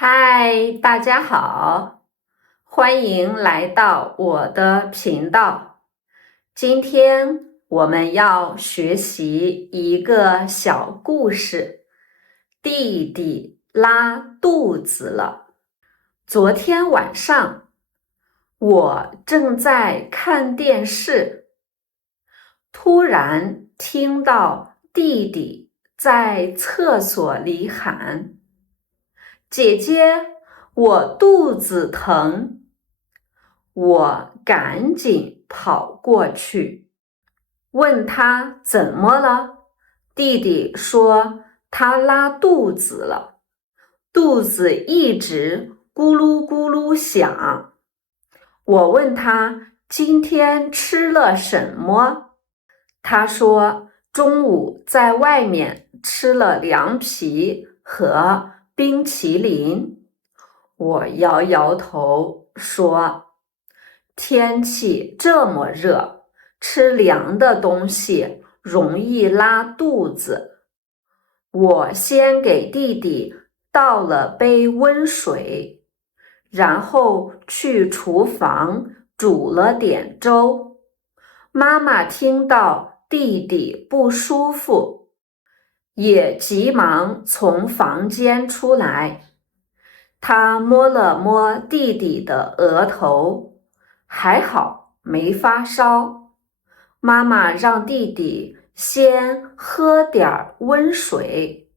嗨，大家好，欢迎来到我的频道。今天我们要学习一个小故事，弟弟拉肚子了。昨天晚上，我正在看电视，突然听到弟弟在厕所里喊：姐姐，我肚子疼。我赶紧跑过去，问他怎么了。弟弟说他拉肚子了，肚子一直咕噜咕噜响。我问他今天吃了什么，他说中午在外面吃了凉皮和冰淇淋。我摇摇头说，天气这么热，吃凉的东西容易拉肚子。我先给弟弟倒了杯温水，然后去厨房煮了点粥。妈妈听到弟弟不舒服，也急忙从房间出来。她摸了摸弟弟的额头，还好没发烧。妈妈让弟弟先喝点温水，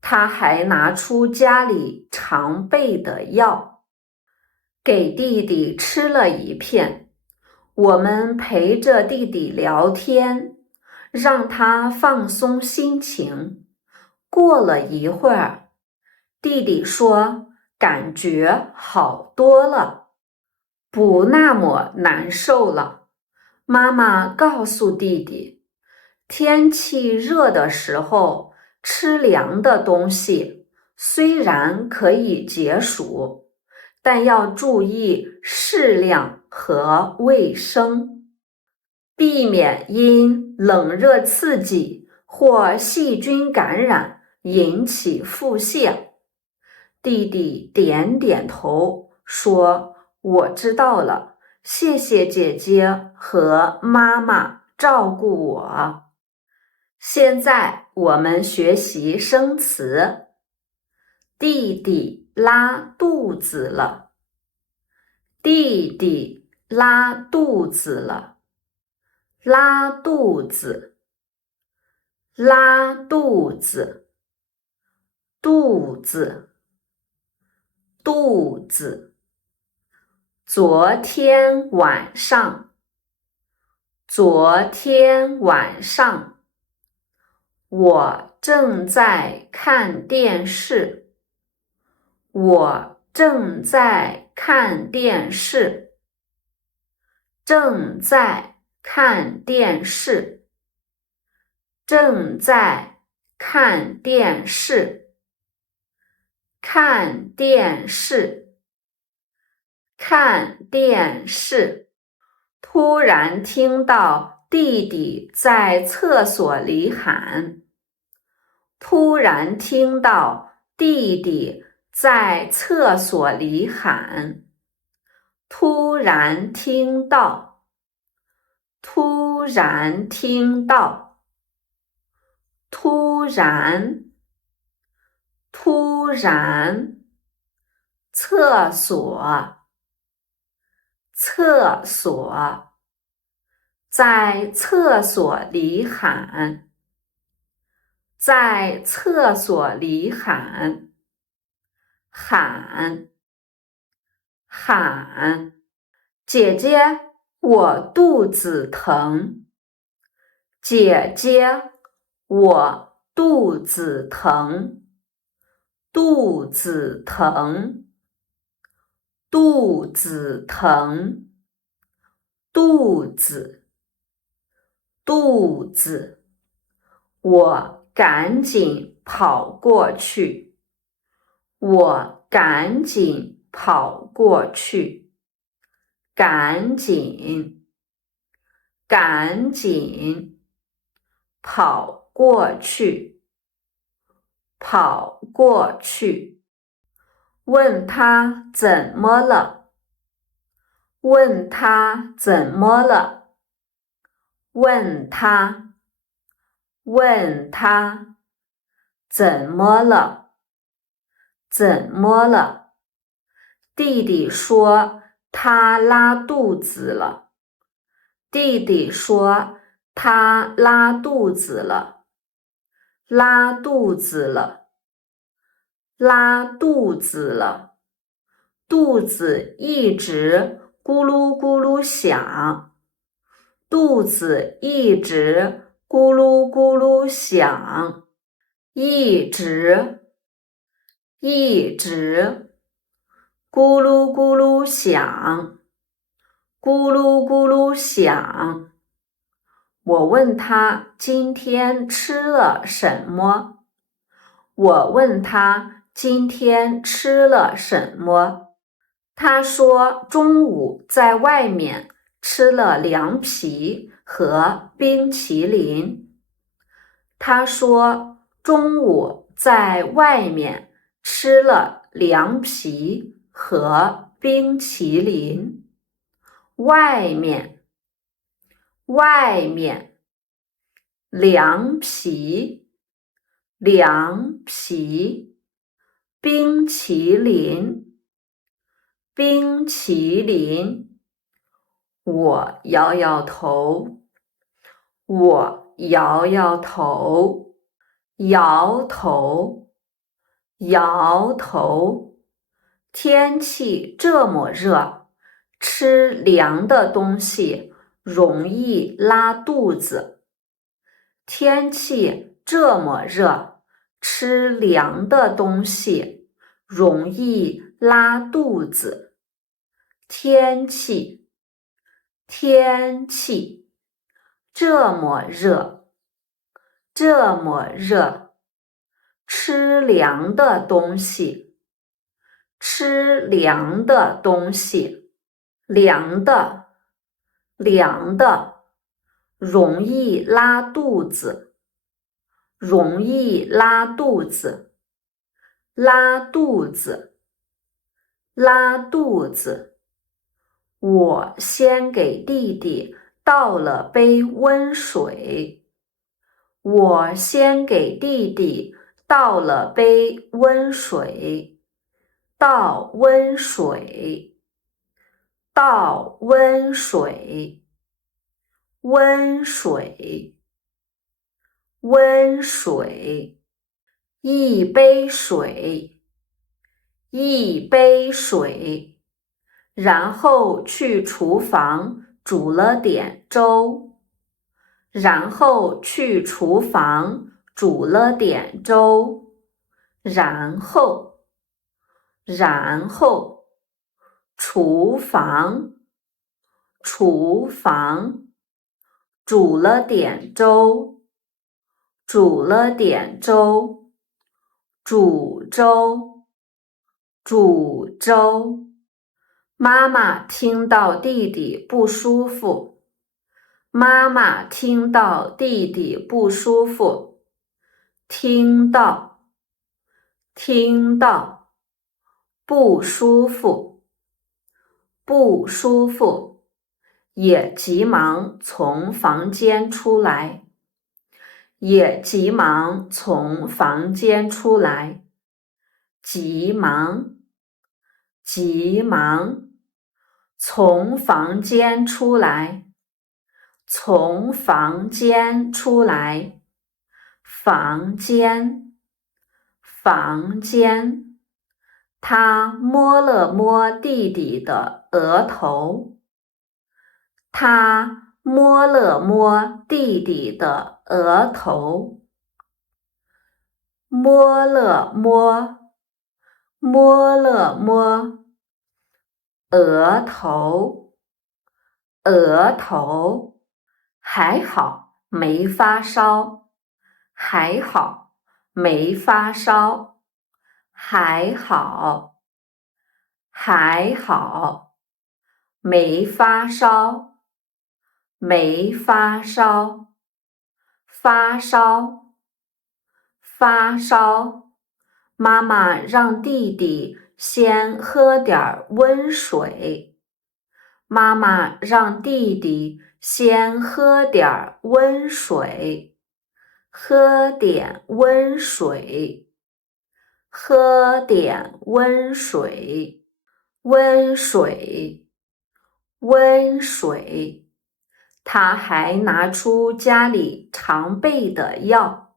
她还拿出家里常备的药，给弟弟吃了一片。我们陪着弟弟聊天，让他放松心情。过了一会儿，弟弟说感觉好多了，不那么难受了。妈妈告诉弟弟，天气热的时候，吃凉的东西虽然可以解暑，但要注意适量和卫生，避免因冷热刺激或细菌感染引起腹泻。弟弟点点头说：“我知道了，谢谢姐姐和妈妈照顾我。”现在我们学习生词。弟弟拉肚子了，弟弟拉肚子了，拉肚子，拉肚子，肚子，肚子。昨天晚上，昨天晚上，我正在看电视，我正在看电视，正在看电视，正在看电视，看电视，看电视。突然听到弟弟在厕所里喊，突然听到弟弟在厕所里喊，突然听到，突然听到，突然，突然，厕所，厕所，在厕所里喊，在厕所里喊，喊，喊，姐姐，我肚子疼。姐姐，我肚子疼，肚子疼，肚子疼，肚子，肚子。我赶紧跑过去，我赶紧跑过去，赶紧，赶紧跑过去，跑过去。问他怎么了？问他怎么了？问他，问他怎么了？怎么了？弟弟说他拉肚子了。弟弟说他拉肚子了。拉肚子了。拉肚子了。肚子一直咕噜咕噜响。肚子一直咕噜咕噜响。一直咕噜咕噜响。咕噜咕噜响。我问他今天吃了什么？我问他今天吃了什么？他说中午在外面吃了凉皮和冰淇淋。他说中午在外面吃了凉皮和冰淇淋。外面，外面，凉皮，凉皮，冰淇淋，冰淇淋。我摇摇头，我摇摇头，摇头，摇头。天气这么热，吃凉的东西容易拉肚子。天气这么热，吃凉的东西容易拉肚子。天气，天气，这么热，这么热，吃凉的东西，吃凉的东西，凉的，凉的，容易拉肚子，容易拉肚子，拉肚子，拉肚子。我先给弟弟倒了杯温水。我先给弟弟倒了杯温水。倒温水，倒温水，温水，温水。一杯水，一杯水。然后去厨房煮了点粥。然后去厨房煮了点粥。然后，然后，厨房，厨房，煮了点粥。煮了点粥。煮粥，煮粥。妈妈听到弟弟不舒服。妈妈听到弟弟不舒服。听到，听到，不舒服，不舒服，也急忙从房间出来。也急忙从房间出来。急忙，急忙，从房间出来。从房间出来。房间，房间。他摸了摸弟弟的额头。他摸了摸弟弟的额头。摸了摸，摸了摸，额头，额头。还好没发烧，还好没发烧，还好，还好，没发烧，没发烧，发烧，发烧。妈妈让弟弟先喝点温水。妈妈让弟弟先喝点温水，喝点温水，喝点温水，温水，温水。他还拿出家里常备的药，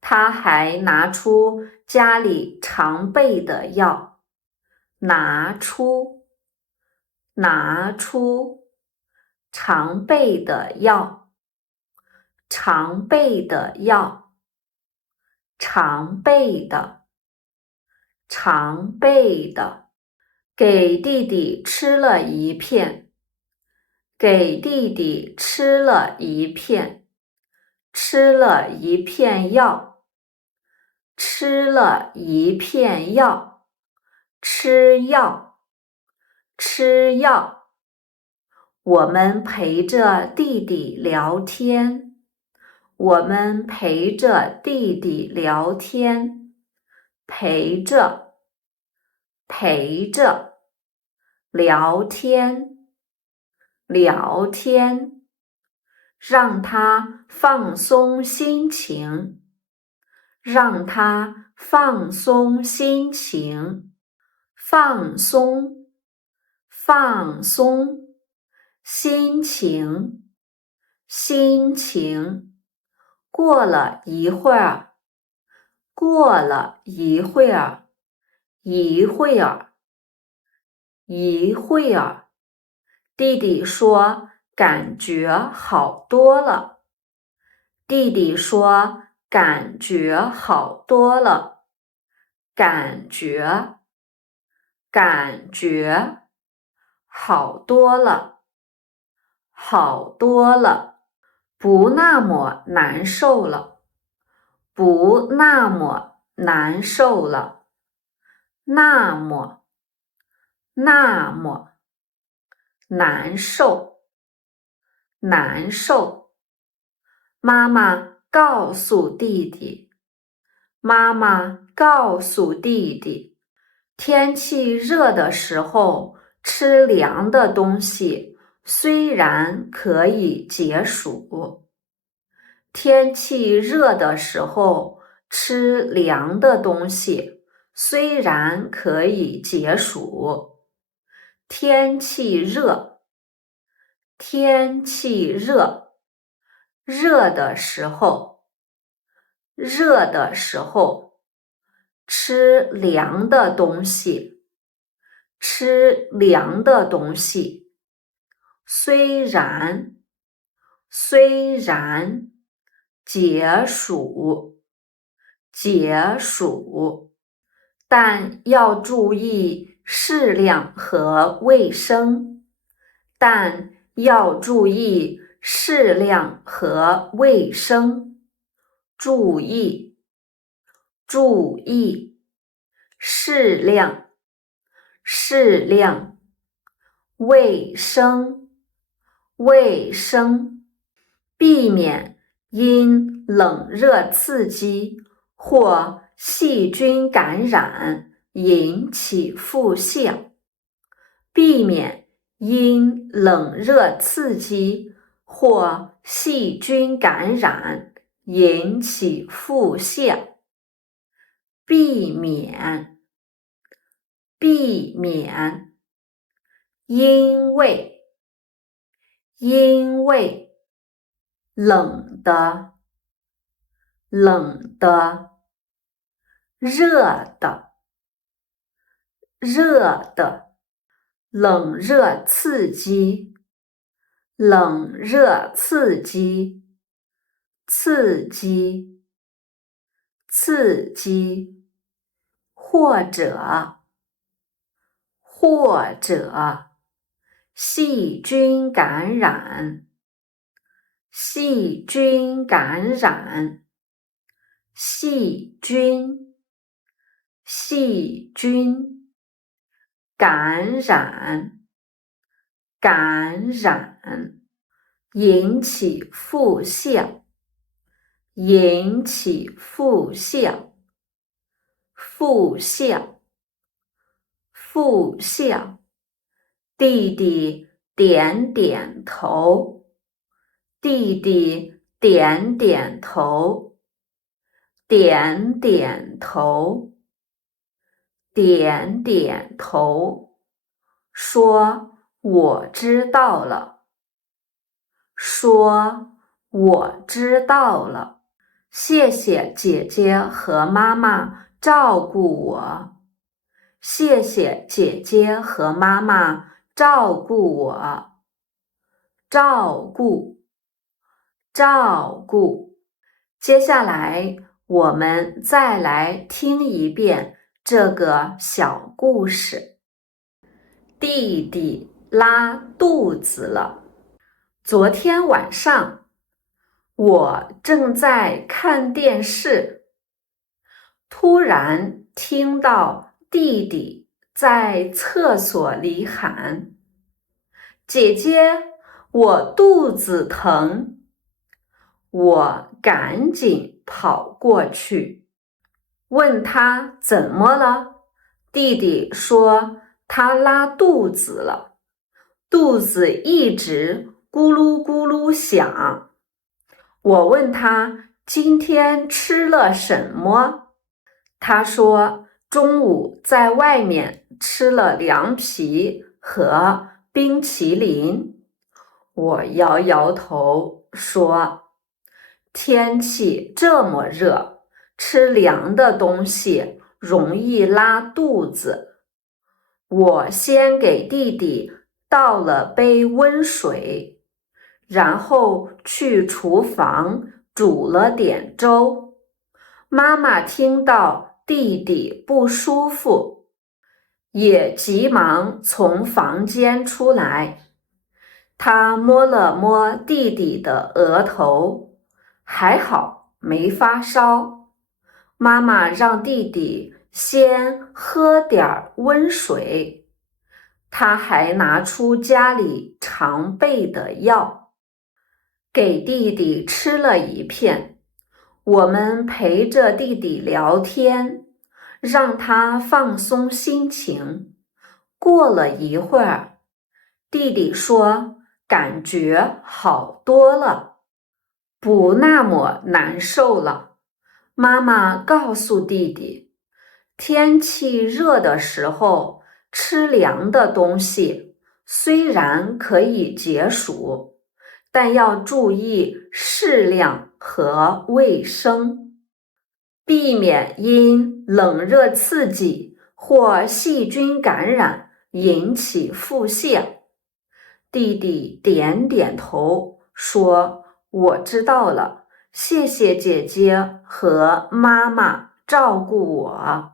他还拿出家里常备的药，拿出，拿出，常备的药，常备的药，常备的，常备的，给弟弟吃了一片，给弟弟吃了一片，吃了一片药，吃了一片药，吃药，吃药。我们陪着弟弟聊天，我们陪着弟弟聊天，陪着，陪着，聊天，聊天，让他放松心情，让他放松心情，放松，放松，心情，心情。过了一会儿，过了一会儿，一会儿，一会儿，弟弟说感觉好多了。弟弟说感觉好多了，感觉，感觉，好多了，好多了，不那么难受了，不那么难受了，那么，那么，难受，难受。妈妈告诉弟弟，妈妈告诉弟弟，天气热的时候吃凉的东西虽然可以解暑，天气热的时候吃凉的东西虽然可以解暑，天气热，天气热，热的时候，热的时候，吃凉的东西，吃凉的东西，虽然，虽然，解暑，解暑，但要注意适量和卫生，但要注意适量和卫生，注意，注意，适量，适量，卫生，卫生，避免因冷热刺激或细菌感染引起腹泻，避免因冷热刺激或细菌感染引起腹泻，避免，避免，因为，因为，冷的，冷的，热的，热的，冷热刺激，冷热刺激，刺激，刺激，或者，或者，细菌感染，细菌感染，细菌，细菌，感染，感染，引起腹泻，引起腹泻，腹泻，腹泻。弟弟点点头，弟弟点点头，点点头，点点头，说我知道了，说我知道了，谢谢姐姐和妈妈照顾我，谢谢姐姐和妈妈照顾我，照顾，照顾。接下来我们再来听一遍这个小故事。弟弟拉肚子了。昨天晚上，我正在看电视，突然听到弟弟在厕所里喊：姐姐，我肚子疼。我赶紧跑过去，问他怎么了。弟弟说他拉肚子了，肚子一直咕噜咕噜响。我问他今天吃了什么，他说中午在外面吃了凉皮和冰淇淋。我摇摇头说，天气这么热，吃凉的东西容易拉肚子。我先给弟弟倒了杯温水，然后去厨房煮了点粥。妈妈听到弟弟不舒服，也急忙从房间出来。她摸了摸弟弟的额头，还好没发烧。妈妈让弟弟先喝点温水，她还拿出家里常备的药，给弟弟吃了一片。我们陪着弟弟聊天，让他放松心情。过了一会儿，弟弟说感觉好多了，不那么难受了。妈妈告诉弟弟，天气热的时候，吃凉的东西虽然可以解暑，但要注意适量和卫生，避免因冷热刺激或细菌感染引起腹泻。弟弟点点头说，我知道了，谢谢姐姐和妈妈照顾我。